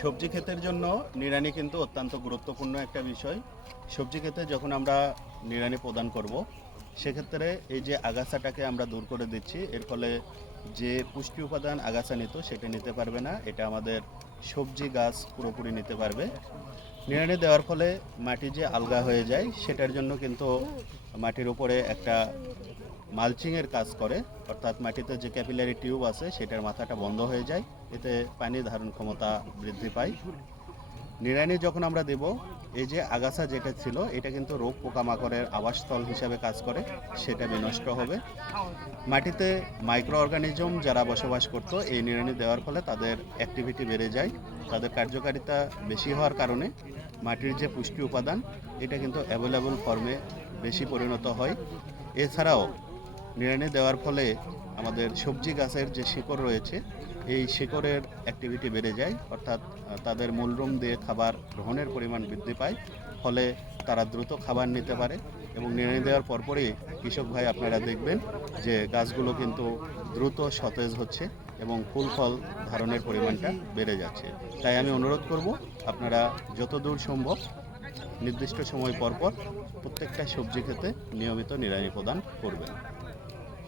সবজি ক্ষেতের জন্য নিড়ানি কিন্তু অত্যন্ত গুরুত্বপূর্ণ একটা বিষয়। সবজি ক্ষেতে যখন আমরা নিড়ানি প্রদান করব, সেক্ষেত্রে এই যে আগাছাটাকে আমরা দূর করে দিচ্ছি, এর ফলে যে পুষ্টি উপাদান আগাছা নিত সেটা নিতে পারবে না, এটা আমাদের সবজি গাছ পুরোপুরি নিতে পারবে। নিড়ানি দেওয়ার ফলে মাটি যে আলগা হয়ে যায় সেটার জন্য কিন্তু মাটির উপরে একটা মালচিংয়ের কাজ করে, অর্থাৎ মাটিতে যে ক্যাপিলারি টিউব আছে সেটার মাথাটা বন্ধ হয়ে যায়, এতে পানি ধারণ ক্ষমতা বৃদ্ধি পায়। নিড়ানি যখন আমরা দেব, এই যে আগাছা যেটা ছিল এটা কিন্তু রোগ পোকামাকড়ের আবাসস্থল হিসাবে কাজ করে, সেটা বিনষ্ট হবে। মাটিতে মাইক্রো অর্গানিজম যারা বসবাস করতো এই নিড়ানি দেওয়ার ফলে তাদের অ্যাক্টিভিটি বেড়ে যায়, তাদের কার্যকারিতা বেশি হওয়ার কারণে মাটির যে পুষ্টি উপাদান এটা কিন্তু অ্যাভেলেবল ফর্মে বেশি পরিণত হয়। এছাড়াও নিড়ানি দেওয়ার ফলে আমাদের সবজি গাছের যে শিকড় রয়েছে এই শিকড়ের অ্যাক্টিভিটি বেড়ে যায়, অর্থাৎ তাদের মূলরুম দিয়ে খাবার গ্রহণের পরিমাণ বৃদ্ধি পায়, ফলে তারা দ্রুত খাবার নিতে পারে। এবং নিড়ানি দেওয়ার পরপরই কৃষক ভাই আপনারা দেখবেন যে গাছগুলো কিন্তু দ্রুত সতেজ হচ্ছে এবং ফুল ফল ধারণের পরিমাণটা বেড়ে যাচ্ছে। তাই আমি অনুরোধ করব আপনারা যতদূর সম্ভব নির্দিষ্ট সময় পরপর প্রত্যেকটা সবজি ক্ষেতে নিয়মিত নিড়ানি প্রদান করবেন।